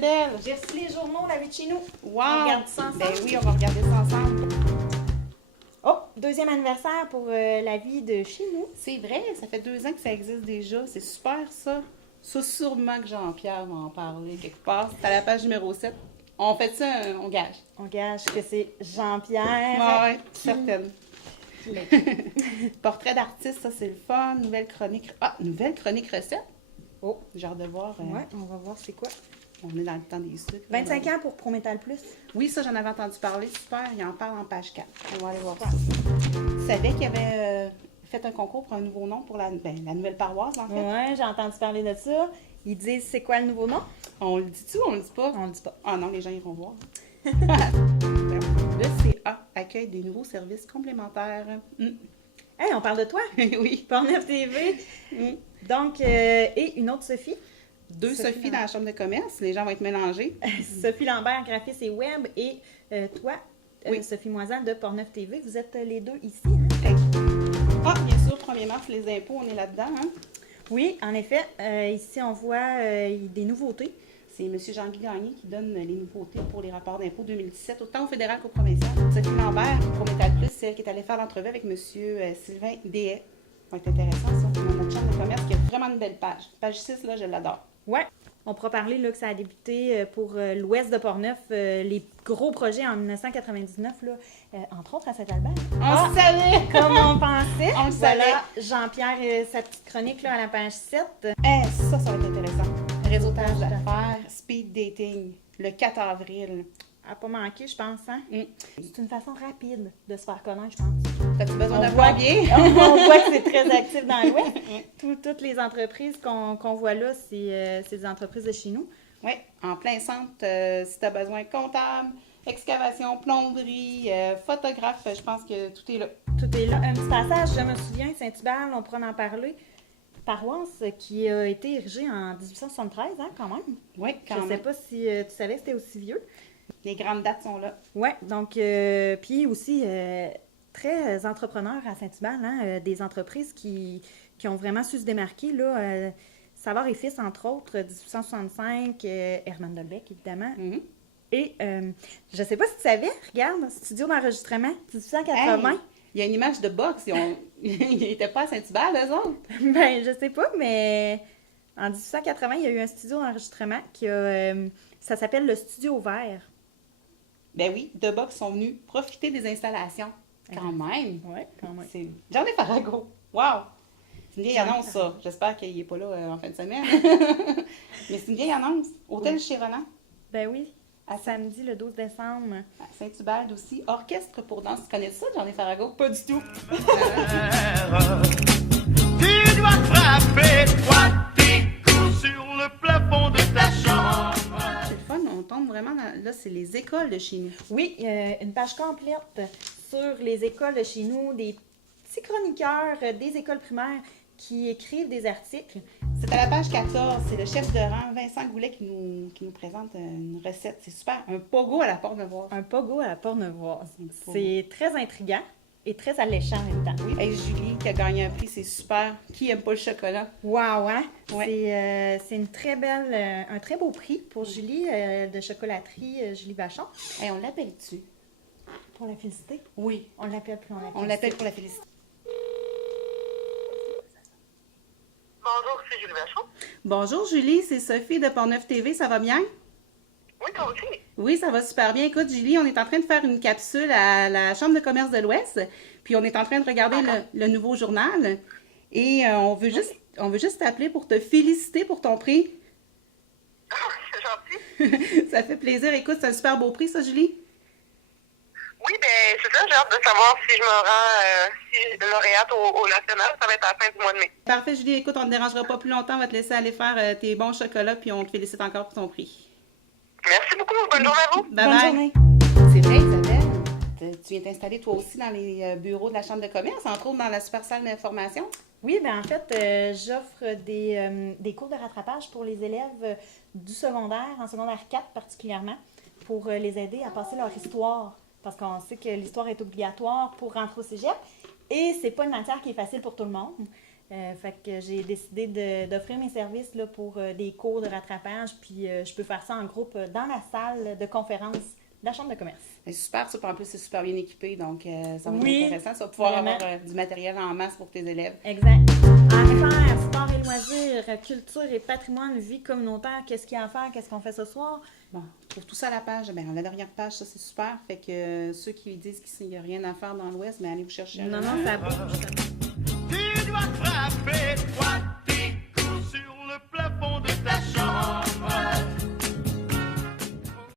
Isabelle? J'ai reçu les journaux, la vie de chez nous. Wow! On regarde ça ensemble? Ben oui, on va regarder ça ensemble. Oh, deuxième anniversaire pour la vie de chez nous. C'est vrai, ça fait 2 ans que ça existe déjà. C'est super, ça. Ça, sûrement que Jean-Pierre va en parler quelque part. C'est à la page numéro 7. On fait ça, on gage. On gage que c'est Jean-Pierre. Oui, certaine. Portrait d'artiste, ça, c'est le fun. Nouvelle chronique. Ah, nouvelle chronique recette. Oh, J'ai hâte de voir. ouais, on va voir c'est quoi. On est dans le temps des sucres. 25 ans pour Prométal Plus. Oui, ça, j'en avais entendu parler. Super, il en parle en page 4. On va aller voir ça. Tu savais qu'il avait fait un concours pour un nouveau nom pour la nouvelle paroisse, en fait? Ouais, j'ai entendu parler de ça. Ils disent c'est quoi le nouveau nom? On le dit-tu ou on le dit pas? On le dit pas. Ah non, les gens iront voir. Le CA accueille des nouveaux services complémentaires. Hey, on parle de toi? Oui. Portneuf TV. Mm. Donc, et une autre Sophie. 2 Sophie dans la chambre de commerce. Les gens vont être mélangés. Sophie Lambert, graphiste et web. Et toi, Oui. Sophie Moisan de Portneuf TV. Vous êtes les deux ici, hein? Hey. Ah, bien sûr, 1er mars, les impôts, on est là-dedans. Hein? Oui, en effet. Ici, on voit des nouveautés. C'est M. Jean-Guy Gagné qui donne les nouveautés pour les rapports d'impôts 2017, autant au fédéral qu'au provincial. Sophie Lambert, Prométal Plus, c'est elle qui est allée faire l'entrevue avec M. Sylvain Dehaye. Ça va être intéressant, ça. Dans notre chambre de commerce, qui a vraiment une belle page. Page 6, là, je l'adore. Ouais. On pourra parler là, que ça a débuté pour l'ouest de Portneuf, les gros projets en 1999, là, entre autres à Saint-Albert. On savait! Comme on pensait. On le savait. Voilà, Jean-Pierre, sa petite chronique là, à la page 7. Ça va être intéressant. Réseautage d'affaires, speed dating, le 4 avril. À pas manquer, je pense. Hein? Mm. C'est une façon rapide de se faire connaître, je pense. T'as-tu besoin On d'un voit- plombier? On voit que c'est très actif dans l'ouest. Toutes les entreprises qu'on voit là, c'est des entreprises de chez nous. Oui, en plein centre, si tu as besoin comptable, excavation, plomberie, photographe, je pense que tout est là. Tout est là. Un petit passage, je me souviens, Saint-Hubert, on pourra en parler. Paroisse qui a été érigée en 1873, hein, quand même. Oui, Je quand ne sais même. pas si tu savais que c'était aussi vieux. Les grandes dates sont là. Oui, donc, puis aussi, très entrepreneurs à Saint-Hubert, hein, des entreprises qui ont vraiment su se démarquer, là. Savard et Fils, entre autres, 1865, Herman Dolbeck, évidemment. Mhm. Et, je ne sais pas si tu savais, regarde, studio d'enregistrement, 1880. Hey, il y a une image de boxe. Ils n'étaient pas à Saint-Hubert, eux autres. Ben, je sais pas, mais en 1880, il y a eu un studio d'enregistrement qui a... ça s'appelle le Studio Vert. Ben oui, de boxe sont venus profiter des installations. Quand même. Oui, quand même. C'est Johnny Farago. Wow! C'est une vieille Johnny annonce, ça. J'espère qu'il n'est pas là en fin de semaine. Mais c'est une vieille annonce. Hôtel chez Ronan, Ben oui, à samedi le 12 décembre. à Saint-Hubert aussi. Orchestre pour danse. Tu connais ça, Johnny Farago? Pas du tout. Tu dois frapper, toi, tes coups sur le plafond de ta chambre. C'est le fun, on tombe vraiment dans... Là, c'est les écoles de chez nous. Oui, une page complète sur les écoles de chez nous, des petits chroniqueurs des écoles primaires qui écrivent des articles. C'est à la page 14. C'est le chef de rang, Vincent Goulet, qui nous présente une recette. C'est super. Un pogo à la Porte-Neuvoise. Un pogo à la Porte-Neuvoise. pogo. C'est très intriguant et très alléchant en même temps. Oui. Hey, Julie, qui a gagné un prix, c'est super. Qui aime pas le chocolat? Wow, hein? Ouais. C'est une très belle, un très beau prix pour Julie de chocolaterie Julie Vachon. Hey, on l'appelle-tu? Pour la féliciter. Oui. On l'appelle plus, On l'appelle pour la féliciter. Bonjour, c'est Julie Vachon. Bonjour Julie, c'est Sophie de Portneuf TV, ça va bien? Oui, toi aussi. Oui, ça va super bien. Écoute, Julie, on est en train de faire une capsule à la Chambre de commerce de l'Ouest, puis on est en train de regarder le nouveau journal, et on veut juste t'appeler pour te féliciter pour ton prix. Ah, c'est gentil. Ça fait plaisir. Écoute, c'est un super beau prix, ça, Julie? Oui, ben c'est ça, j'ai hâte de savoir si je me rends si lauréate au national. Ça va être à la fin du mois de mai. Parfait, Julie. Écoute, on ne te dérangera pas plus longtemps. On va te laisser aller faire tes bons chocolats, puis on te félicite encore pour ton prix. Merci beaucoup. Bonne journée à vous. Bye Bonne bye. journée. C'est vrai, Isabelle. Tu viens t'installer toi aussi dans les bureaux de la Chambre de commerce, entre autres dans la super salle d'information. Oui, bien en fait, j'offre des cours de rattrapage pour les élèves du secondaire, en secondaire 4 particulièrement, pour les aider à passer leur histoire. Parce qu'on sait que l'histoire est obligatoire pour rentrer au cégep. Et c'est pas une matière qui est facile pour tout le monde. Fait que j'ai décidé d'offrir mes services là, pour des cours de rattrapage, puis je peux faire ça en groupe dans la salle de conférence de la Chambre de commerce. C'est super, ça. Puis en plus, c'est super bien équipé, donc ça va être Oui, intéressant. Ça va pouvoir vraiment. avoir du matériel en masse pour tes élèves. Exact. Affaires, sport et loisirs, culture et patrimoine, vie communautaire, qu'est-ce qu'il y a à faire, qu'est-ce qu'on fait ce soir? Bon, on trouve tout ça à la page. Ben, la dernière page, ça, c'est super. Fait que ceux qui disent qu'il n'y a rien à faire dans l'Ouest, mais allez vous chercher un. Non, ça bouge. Tu dois frapper, toi